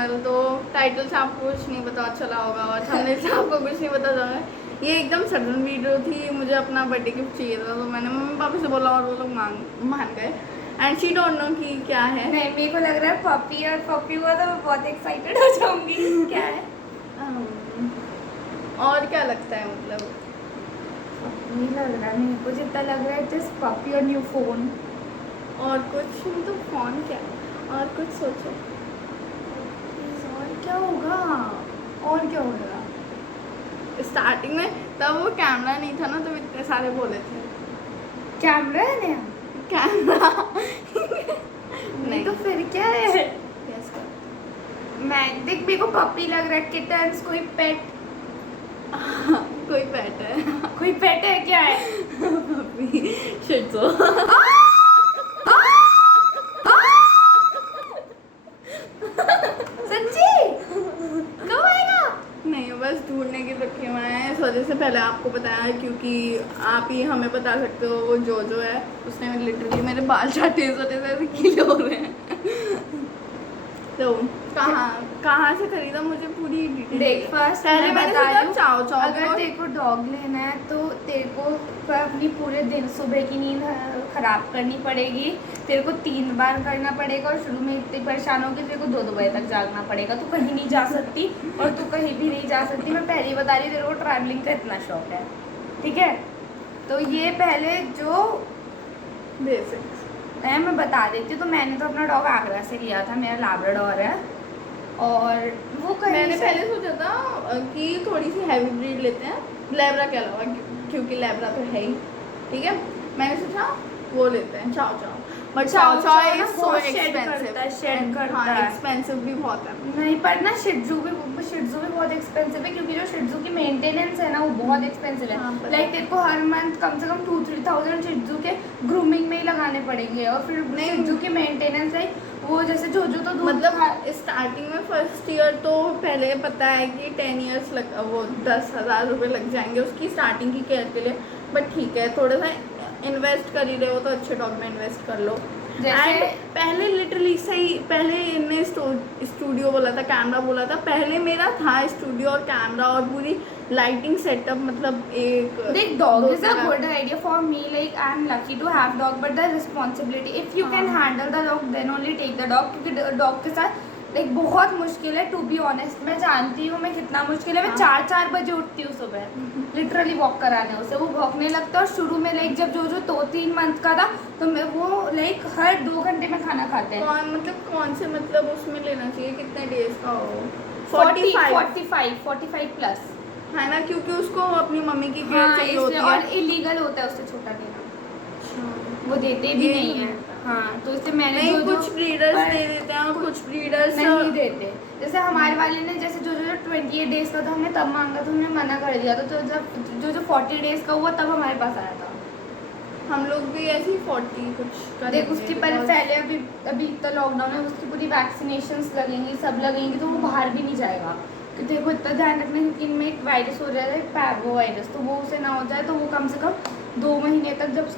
Channel, तो title से आपको कुछ नहीं पता चला होगा और थंबनेल से आपको कुछ नहीं पता चला। ये एकदम सडन वीडियो थी, मुझे अपना बर्थडे गिफ्ट चाहिए था, तो मैंने मम्मी पापा से बोला और वो लोग मान गए। एंड शी डोंट नो कि क्या है। नहीं, मेरे को लग रहा है पपी, और पपी हुआ तो मैं बहुत एक्साइटेड हो जाऊंगी। क्या है? और क्या लगता है मतलब? नहीं लग रहा मेरे को, जितना लग रहा है जस्ट पपी और न्यू फोन। और कुछ तो फोन क्या, और कुछ सोचो। और क्या होगा? और क्या होगा? स्टार्टिंग में तब वो कैमरा नहीं था ना, तो इतने सारे बोले थे कैमरा है नया? कैमरा नहीं तो फिर क्या है? यस कर। मैं देख, मेरे को पपी लग रहा है, किटन्स, कोई पेट। कोई पेट है? कोई पेट है? क्या है? शिट्जो। सच्ची? कब आएगा? नहीं, बस ढूंढने की रखे हुए हैं इस वजह से पहले आपको बताया, क्योंकि आप ही हमें बता सकते हो। वो जो है उसने लिटरली मेरे बाल चाटे इस वजह से गीले हो रहे हैं। तो कहाँ से खरीदा, मुझे पूरी डिटेल देख, फर्स्ट पहले मैंने सोचा चाओ चाओ अगर तेरे को डॉग लेना है तो तेरे को अपनी पूरे दिन सुबह की नींद खराब करनी पड़ेगी। तेरे को 3 बार करना पड़ेगा, और शुरू में इतनी परेशान होगी तेरे को 2-2 बजे तक जागना पड़ेगा। तू कहीं नहीं जा सकती, और तू कहीं भी नहीं जा सकती। मैं पहले ही बता रही हूँ, तेरे को ट्रैवलिंग का इतना शौक है, ठीक है? तो ये पहले जो बेसिक्स मैं बता देती हूँ। तो मैंने तो अपना डॉग आगरा से लिया था, मेरा लैब्राडोर है, और वो मैंने पहले सोचा था कि थोड़ी सी हैवी ब्रीड लेते हैं लैब्रा के अलावा, क्योंकि लैब्रा तो है ही, ठीक है। मैंने सोचा वो लेते हैं चाओ चाओ, बट चाओ chow is so expensive. Shade करता है। एक्सपेंसिव भी बहुत है। नहीं, पर ना शिट्जू भी बहुत एक्सपेंसिव है, क्योंकि जो शिट्जू की मेंटेनेंस है ना, वो बहुत एक्सपेंसिव हाँ, है। पता लाइक तेरे को हर मंथ कम से कम 2-3 शिट्जू के ग्रूमिंग में ही लगाने पड़ेंगे, और फिर शिट्जू की मेंटेनेंस लाइक वो जैसे जो तो मतलब स्टार्टिंग में फर्स्ट ईयर तो पहले पता है कि 10 ईयर्स लग, वो 10,000 रुपये लग जाएंगे उसकी स्टार्टिंग की केयर के लिए। बट ठीक है, थोड़ा सा इन्वेस्ट कर ही रहे हो तो अच्छे डॉग में इन्वेस्ट कर लो। जैसे पहले लिटरली सही, पहले इनने स्टूडियो बोला था, कैमरा बोला था। पहले मेरा था स्टूडियो और कैमरा और पूरी लाइटिंग सेटअप, मतलब एक देख, dog is a good idea for me. Like I am lucky to have dog, but the responsibility, if you can handle the dog, then only take the dog. क्योंकि dog के साथ like बहुत मुश्किल है, to be honest. मैं जानती हूँ मैं कितना मुश्किल है। मैं 4-4 बजे उठती हूँ सुबह, लिटरली वॉक कराने उसे। वो भौंकने लगता है, और शुरू में लाइक जब जो 2-3 मंथ का था, तो मैं वो लाइक हर 2 घंटे में खाना खाते हैं। कौन से मतलब उसमें लेना चाहिए, कितने डेज का हो? 45 प्लस है ना, क्योंकि उसको अपनी मम्मी की केयर हाँ, चाहिए होती है। और इलीगल होता है उससे छोटा देना, वो देते भी नहीं है। हाँ, तो इससे मैंने नहीं, कुछ ब्रीडर्स दे देते हैं और कुछ ब्रीडर्स नहीं देते। जैसे हमारे वाले ने, जैसे जो 28 डेज का था, हमने तब मांगा तो हमने मना कर दिया था। तो जब जो 40 डेज का हुआ तब हमारे पास आया था। हम लोग भी ऐसे ही 40 कुछ कर देख, उसकी पहले अभी इतना लॉकडाउन है, उसकी पूरी वैक्सीनेशंस लगेंगी, सब लगेंगी, तो वो बाहर भी नहीं जाएगा। तो तेरे को इतना ध्यान रखना है, क्योंकि इनमें एक वायरस हो जाता है, पैरगो वायरस, तो वो उसे ना हो जाए। तो वो कम से कम 2 महीने तक, जब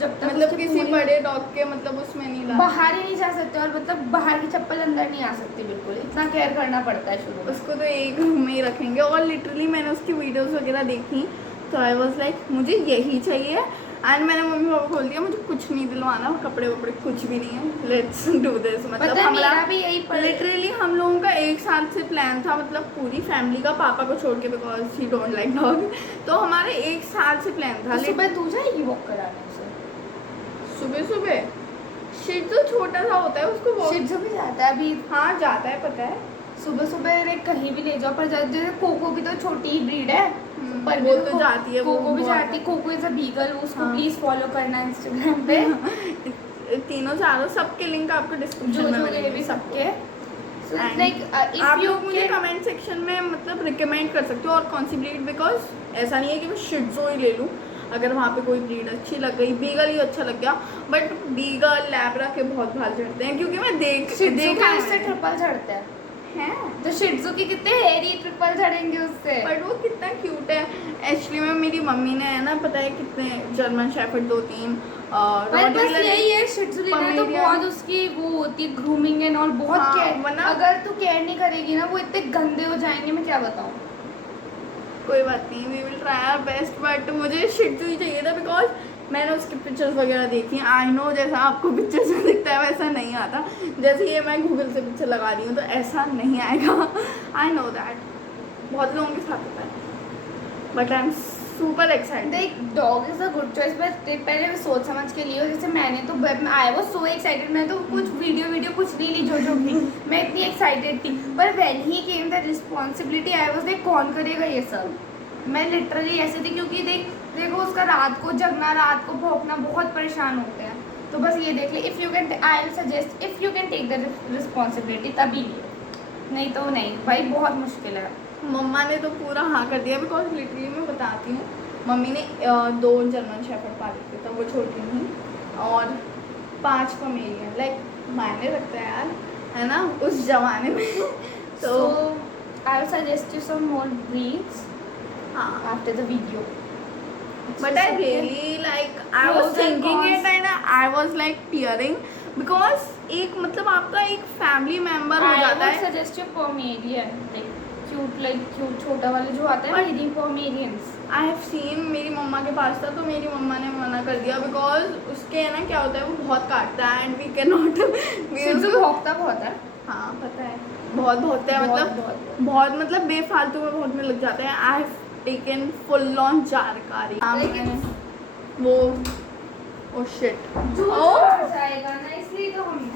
तक मतलब किसी बड़े डॉग के मतलब उसमें नहीं ला, बाहर ही नहीं जा सकते, और मतलब बाहर की चप्पल अंदर नहीं आ सकती बिल्कुल। इतना केयर करना पड़ता है शुरू में। उसको तो एक रूम में ही रखेंगे। और लिटरली मैंने उसकी वीडियोस वगैरह देखी, तो आई वाज लाइक मुझे यही चाहिए। एंड मैंने मम्मी पापा को बोल दिया मुझे कुछ नहीं दिलवाना, कपड़े वपड़े कुछ भी नहीं है, लेट्स डू दिस। मतलब हमारा भी यही लिटरली हम लोगों का 1 साल से प्लान था, मतलब पूरी फैमिली का, पापा को छोड़ के, because he don't like dog. तो हमारे 1 साल से प्लान था। सुबह तू जाएगी वॉक कराने से? सुबह शिट्जू छोटा सा होता है, उसको शिट्जू भी जाता है अभी? हाँ जाता है, पता है। सुबह कहीं भी ले जाओ, पर जैसे कोको भी तो छोटी ही ब्रीड है, पर वो तो जाती है, कोको भी जाती है। कोको इज अ बीगल, उसको प्लीज फॉलो करना इंस्टाग्राम पे। तीनों चारों सबके लिंक आपको डिस्क्रिप्शन में मिलेंगे, भी सबके। आप लोग मुझे कमेंट सेक्शन में मतलब रिकमेंड कर सकते हो और कौन सी ब्रीड, बिकॉज ऐसा नहीं है कि मैं शिट्जू ही ले लूँ। अगर वहाँ पे कोई ब्रीड अच्छी लग गई, बीगल ही अच्छा लग गया, बट बीगल लैब्रा के बहुत भाल चढ़ते हैं, क्योंकि मैं देखा इससे ट्रिपल चढ़ता है। हैं, तो शिट्जू की कितने हेरी ट्रिपल झड़ेंगे उससे। बट वो कितना क्यूट है। एक्चुअली में मेरी मम्मी ने है ना, पता है कितने जर्मन शेफर्ड 2-3 पर बस यही है, शिट्जू लेना है तो बहुत उसकी वो होती है ग्रूमिंग एंड और बहुत हाँ, केयर, अगर तू केयर नहीं करेगी ना वो इतने गंदे हो जाएंगे, मैं क्या बताऊँ। कोई बात नहीं, we will try our best, but मुझे शिट्जू ही चाहिए था बिकॉज मैंने उसकी पिक्चर्स वगैरह देखी। आई नो जैसा आपको पिक्चर्स में दिखता है वैसा नहीं आता, जैसे ये मैं गूगल से पिक्चर लगा रही हूँ तो ऐसा नहीं आएगा। आई नो दैट, बहुत लोगों के साथ होता है, but I am super excited. देख dog is a good choice, but पहले भी सोच समझ के लियो। जैसे मैंने तो आई वाज सो एक्साइटेड, मैं तो कुछ वीडियो कुछ नहीं ली जो की मैं इतनी एक्साइटेड थी, पर when he came the responsibility I was like कौन करेगा ये सब। मैं लिटरली ऐसे थी, क्योंकि देखो उसका रात को जगना, रात को भौंकना बहुत परेशान होते हैं। तो बस ये देख ले, if you can, I will suggest if you can take the responsibility तभी लियो, नहीं तो नहीं भाई, बहुत मुश्किल है। मम्मा ने तो पूरा हाँ कर दिया बिकॉज लिटरली मैं बताती हूँ, मम्मी ने 2 जर्मन शेफर्ड पाले थे तब वो छोटी थी, और 5 पमेरियन, लाइक मायने रखता है यार, है ना उस जमाने में। तो I will suggest you some more breeds हाँ, after the video. but I really like, I was Pros and thinking cons. it and I was like tearing because एक मतलब आपका एक फैमिली मेंबर हो जाता I है। would suggest you Pomerian, like cute छोटा वाले जो आता है But- मेरी Pomerians। I have seen, मेरी मम्मा के पास था तो मेरी मम्मा ने मना कर दिया बिकॉज उसके है ना क्या होता है, वो बहुत काटता है एंड वी कैन नॉट शिट्जू भौंकता बहुत है। हाँ पता है, बहुत बहुत है, मतलब बहुत मतलब बेफालतू में भौंकने लग जाते हैं। I have taken full on जानकारी। वो ओ शिट, जो Oh! आ जाएगा ना, इसलिए तो हम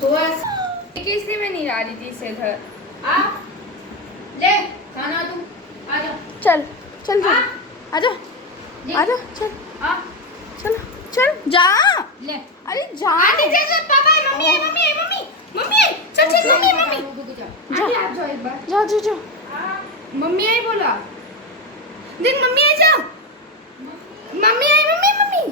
तो इसलिए मैं नहीं आ रही थी इसे घर। आ ले खाना, तुम आ जा। चल चल चल, आजा ले। आजा, चल आ चल चल जा, ले। अरे जा, आंटी जैसे पापा है, मम्मी है, मम्मी है, मम्मी है, चल चल मम्मी आंटी आप जाओ एक बार। जा जा जा। मम्मी आई बोला, देख मम्मी आई, जा मम्मी आई, मम्मी।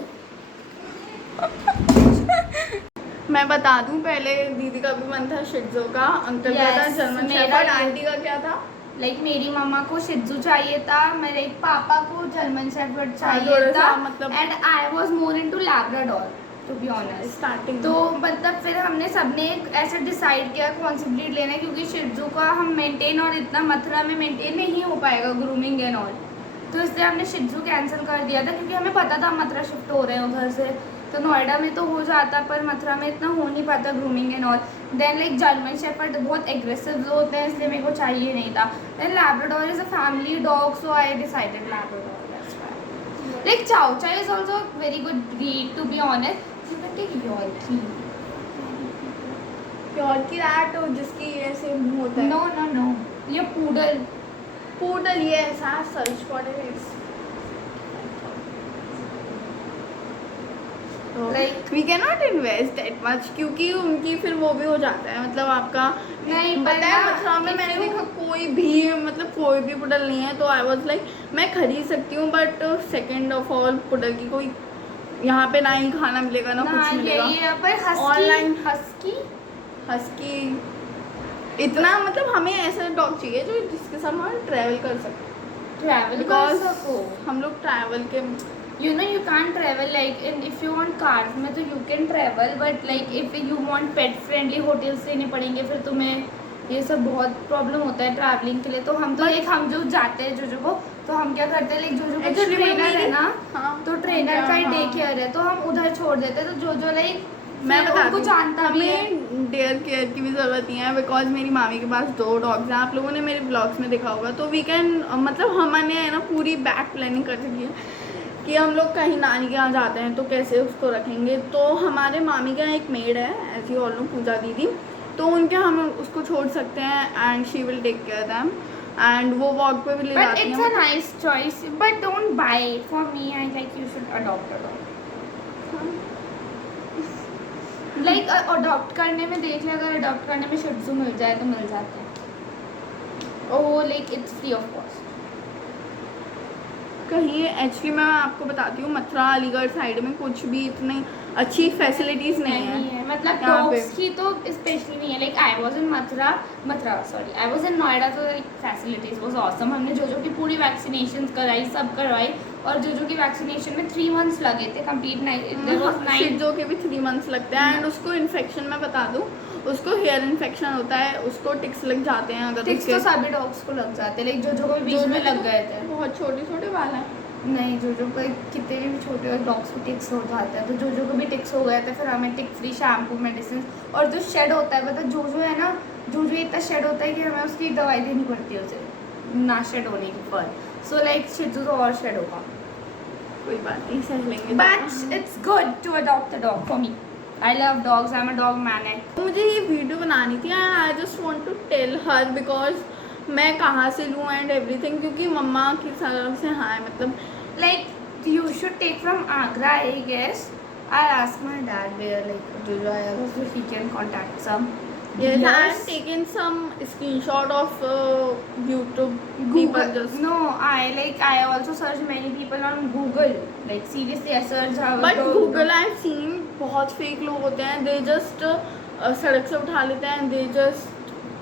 मैं बता दूं, पहले दीदी का भी मन था शिट्जो का, अंकल का था Yes, जर्मन मेरा शेफर्ड, ये- आंटी का क्या था? लाइक मेरी मम्मा को शिट्जू चाहिए था, मेरे पापा को जर्मन शेफर्ड चाहिए थोड़ा था, सा मतलब- and I was more into Labrador to be honest. Starting तो मतलब फिर हमने सबने ऐसे डिसाइड किया कौन सी ब्रीड लेना है, क्योंकि शिट्जू का हम मेंटेन और इतना मथुरा में मेंटेन नहीं हो पाएगा ग्रूमिंग एंड ऑल, तो इसलिए हमने शिट्जू कैंसिल कर दिया था, क्योंकि हमें पता था हम मथुरा शिफ्ट हो रहे हैं उधर से, तो नोएडा में तो हो जाता पर मथुरा में इतना हो नहीं पाता grooming and all. Then like German shepherd बहुत एग्रेसिव होते हैं, इसलिए मेरे को चाहिए नहीं था। Then Labrador is a family dog, so I decided Labrador, that's why. Like chow chow is also very good breed to be honest. You can take Yorkie. Pure की रैट हो जिसकी ऐसे मुंह होता है। नो नो नो, ये poodle. Poodle, ये ऐसा search for it, Like- we can not invest that much, क्योंकि उनकी फिर वो भी हो जाता है, मतलब आपका नहीं, पता है पर मथुरा में if मैंने you- देखा कोई भी मतलब कोई भी पुडल नहीं है, तो आई वाज लाइक मैं खरीद सकती हूँ, but second of all poodle की कोई यहाँ पे ना ही खाना मिलेगा ना कुछ मिलेगा। ये पर हस्की, Online- हस्की हस्की इतना मतलब हमें ऐसा डॉग चाहिए जो जिसके साथ हम ट्रैवल कर सकते, ट्रैवल कर बिकॉज सको। हम लोग ट्रैवल के You know you can't travel like if you want cars में तो you can travel, but like if you want pet friendly hotels लेने पड़ेंगे, फिर तुम्हें ये सब बहुत प्रॉब्लम होता है ट्रैवलिंग के लिए। तो हम तो एक हम जो जाते हैं जोजो को, तो हम क्या करते हैं लाइक जोजो को जो Actually, ट्रेनर है ना, हाँ, तो ट्रेनर का ही हाँ। डे केयर है, तो हम उधर छोड़ देते हैं, तो जोजो लाइक मैं बता उनको दूँ, जानता भी है। हमें डेयर केयर की भी ज़रूरत नहीं है, बिकॉज मेरी मामी के पास 2 डॉग्स हैं, आप लोगों ने मेरे ब्लॉग्स में देखा होगा, तो वी कैन मतलब हमने है ना पूरी बैक प्लानिंग कर सकी है कि हम लोग कहीं नानी के यहाँ जाते हैं तो कैसे उसको रखेंगे। तो हमारे मामी का एक मेड है, as you all know, Pooja दीदी, तो उनके हम उसको छोड़ सकते हैं and she will take care them, एंड वो वॉक पे भी ले But जाती it's हैं। a nice choice, but don't buy it. For me, I like you should adopt a dog. Like adopt करने में देख ले, अगर adopt करने में शिट्जू मिल जाए तो मिल जाते हैं। Oh, like it's free of cost. कहीं एक्चुअली मैं आपको बताती हूँ, मथुरा अलीगढ़ साइड में कुछ भी इतने अच्छी फैसिलिटीज़ नहीं है मतलब यहाँ पे। डॉग्स की तो स्पेशली नहीं है। Like I was in I was in Noida, तो लाइक फैसिलिटीज वाज ऑसम। हमने जोजो की पूरी वैक्सीनेशन कराई, सब करवाई, और जोजो की वैक्सीनेशन में 3 मंथ्स लगे थे कंप्लीट। शिजो के भी 3 मंथ्स लगते हैं। एंड उसको इन्फेक्शन मैं बता दूँ, उसको हेयर इन्फेक्शन होता है, उसको टिक्स लग जाते हैं। अगर टिक्स तो सभी डॉग्स को लग जाते हैं, लाइक जोजो को भी बीच में लग गए थे। बहुत छोटे छोटे बाल हैं। नहीं, जोजो को कितने भी छोटे डॉग्स को टिक्स हो जाता है, तो जोजो को भी टिक्स हो गए थे। फिर हमें टिक फ्री शैम्पू, मेडिसिन, और जो शेड होता है, मतलब जोजो है ना, जोजो इतना शेड होता है कि हमें उसकी दवाई देनी पड़ती है उसे ना शेड होने की पर। सो लाइक शिजू तो और शेड होगा, कोई बात नहीं, सह लेंगे। But it's good to adopt a dog for me. I love dogs, I am a dog maniac. मुझे ये वीडियो बनानी थी and I just want to tell her because मैं कहाँ से लूँ एंड एवरीथिंग, क्योंकि मम्मा की तरफ से हाँ मतलब Like you should take from Agra, I guess. I'll ask my dad where like Jojo Ayala, so he can contact some. yes, I dealers. have taken some screenshot of YouTube people Google. just. No, I also search many people on Google. Like seriously, I search how. But Google I've seen बहुत fake लोग होते हैं, they just सड़क से उठा लेते हैं and they just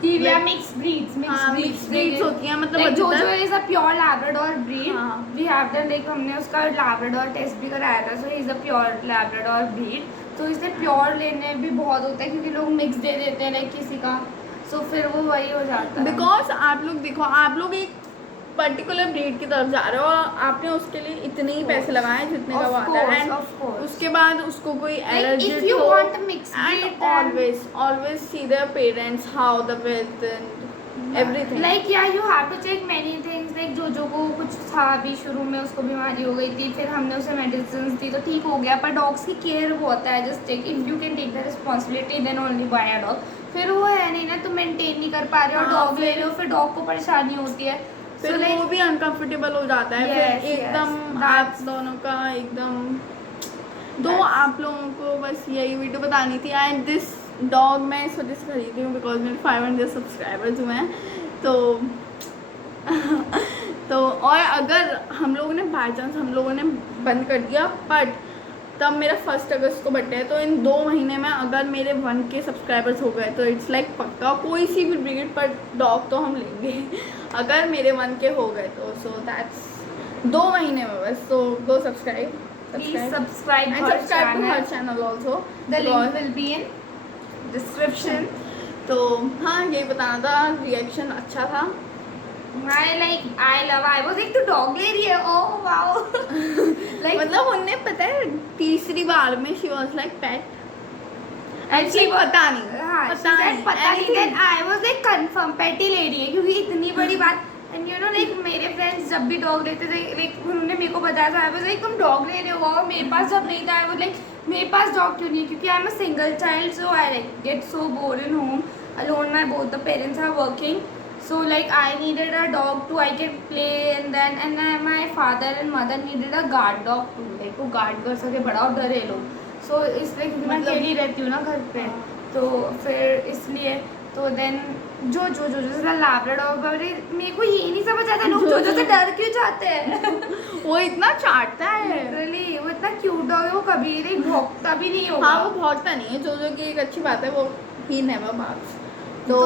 Yeah, mixed breeds. mixed breeds होती हैं, मतलब Like Jojo अधिकतर is a pure Labrador breed. हाँ। We have done like हमने उसका Labrador टेस्ट भी कराया था, so he is a pure Labrador breed. तो इसलिए प्योर लेने भी बहुत होता है, क्योंकि लोग मिक्स दे देते हैं लाइक किसी का, सो फिर वो वही हो जाता है। बिकॉज आप लोग देखो, आप लोग एक पर्टिकुलर ब्रीड की तरफ जा रहे हो और आपने उसके लिए इतने ही पैसे लगाए जितने का वो आता है, एंड उसके बाद उसको कोई allergy if you want a mixed breed, and always see their parents how the weight and everything. Like yeah you have to check many things. Like Jojo को कुछ था अभी शुरू में, उसको बीमारी हो गई थी, फिर हमने उसे मेडिसिन दी तो ठीक हो गया, पर डॉग्स की केयर बहुत है। Just take, if you can take the responsibility then only buy a dog. फिर वो है नहीं ना, तुम मेंटेन नहीं कर पा रहे हो, डॉग ले रहे हो, फिर डॉग को परेशानी होती है, फिर वो भी अनकंफर्टेबल हो जाता है। फिर एकदम आप दोनों का एकदम तो आप लोगों को बस यही वीडियो बतानी थी। एंड दिस डॉग मैं इस वजह से खरीदी हूँ बिकॉज मेरे 500 सब्सक्राइबर्स हुए हैं, तो और अगर हम लोगों ने बाई चांस हम लोगों ने बंद कर दिया, बट तब मेरा 1 अगस्त को बर्थडे है, तो इन 2 महीने में अगर मेरे 1K सब्सक्राइबर्स हो गए तो इट्स लाइक पक्का कोई सी भी ब्रीड पर डॉग तो हम लेंगे अगर मेरे 1K हो गए तो। सो दैट्स 2 महीने में बस। So go subscribe subscribe and subscribe to her channel also. The link will be in description. तो हाँ, यही बताना था, रिएक्शन अच्छा था। I was like to dog ले रही है, oh wow. Like मतलब उन्हें पता है तीसरी बार में she was like pet and she पता नहीं हाँ, पता नहीं। Then I was like confirm pet ही ले रही है, क्योंकि इतनी बड़ी बात। And you know like मेरे फ्रेंड्स जब भी डॉग लेते थे, like उन्होंने मेरे को बताया था, I was like तुम डॉग ले रहे हो, और मेरे पास जब नहीं था I was like मेरे पास डॉग क्यों नहीं, क्योंकि I am a single child, so I like get so bored in home alone. My both the parents are working, so like I needed a dog too, I can play, and then my father and mother needed a guard dog too, like वो guard कर सके, बड़ा और डरे लोग, so इसलिए क्योंकि मैं अकेली रहती हूँ ना घर पे, तो फिर इसलिए तो देन जो लैब्राडोर, मेरे को ये नहीं समझ आता लोग जोजो से डर क्यों जाते हैं वो इतना चाटता है, लिटरली वो इतना क्यूट डॉग है, वो कभी नहीं भौंकता भी नहीं होगा। हाँ, वो भौंकता नहीं है, जोजो की एक अच्छी बात है, वो ही नेवर बार्क्स। तो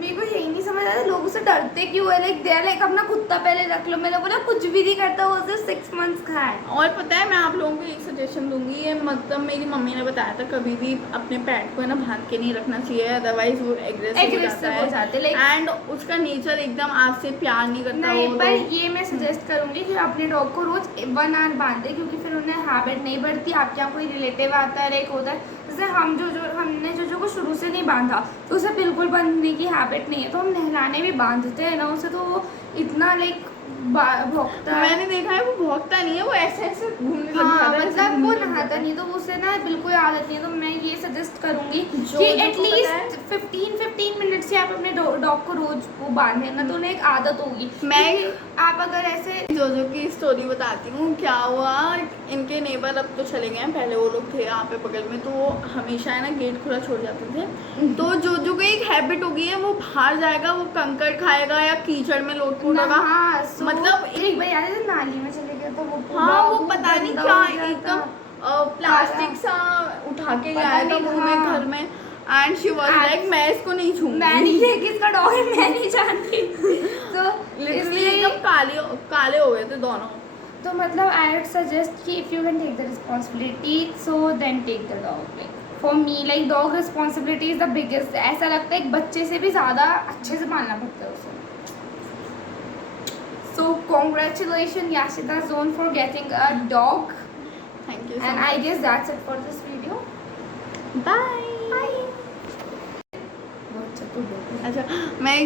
मेरे को यही नहीं समझ आता लोग उससे डरते क्यों है। लाइक दे लाइक अपना कुत्ता पहले रख लो, मैंने बोला कुछ भी नहीं करता, वो सिर्फ 6 मंथ्स का है। और पता है मैं आप लोगों को एक सजेशन दूंगी, ये मतलब मेरी मम्मी ने बताया था, कभी भी अपने पेट को है ना बांध के नहीं रखना चाहिए, अदरवाइज वो एग्रेसिव हो जाता है एंड उसका नेचर एकदम आपसे प्यार नहीं करता। नहीं, पर ये मैं सजेस्ट करूंगी कि अपने डॉग को रोज 1 आवर बांधे, क्योंकि फिर उन्हें हैबिट नहीं बढ़ती। आपके यहाँ कोई रिलेटिव आता है, एक होता है, जैसे हमने जोजो को शुरू से नहीं बांधा, तो उसे बिल्कुल बांधने की हैबिट नहीं है, तो हम नहलाने भी बांधते हैं ना उसे, तो वो इतना लाइक भौंकता है। मैंने देखा है वो भौंकता नहीं है, वो ऐसे ऐसे घूमने लग हाँ, जाता है, मतलब वो नहाता नहीं, तो उसे ना बिल्कुल आदत नहीं है। तो मैं ये सजेस्ट करूंगी कि एटलीस्ट 15 मिनट से आप अपने डॉग को रोज वो बांधे ना, तो उन्हें एक आदत होगी। मैं आप अगर ऐसे जोजो की स्टोरी बताती हूँ क्या हुआ। इनके नेबर अब तो चले गए हैं, पहले वो लोग थे यहाँ पे बगल में, तो वो हमेशा है ना गेट खुला छोड़ जाते थे। तो जोजो को एक हैबिट हो गई है, वो बाहर जाएगा, वो कंकड़ खाएगा या कीचड़ में लोट-पोट होगा, मतलब एक बार याद है नाली में चले गए, तो वो हाँ, वो पता नहीं क्या एकदम प्लास्टिक सा उठा के पता लाया था नहीं, वो में हाँ। घर में and she was And- like मैं इसको नहीं छूऊंगी। मैं नहीं देखी इसका डॉग है, मैं नहीं जानती। तो लिटरली इसलिए एकदम काले हो गए थे दोनों। तो मतलब आई वुड सजेस्ट कि if you can take the responsibility so then take the dog. Like for me like dog responsibility is the biggest. ऐसा लगता है एक बच्चे से भी ज़्यादा अच्छे से पालना पड़ता है उसे। सो कॉन्ग्रेचुलेशन याशिता जोन for getting a dog thank you and I guess that's it for this video. Bye. अच्छा मैं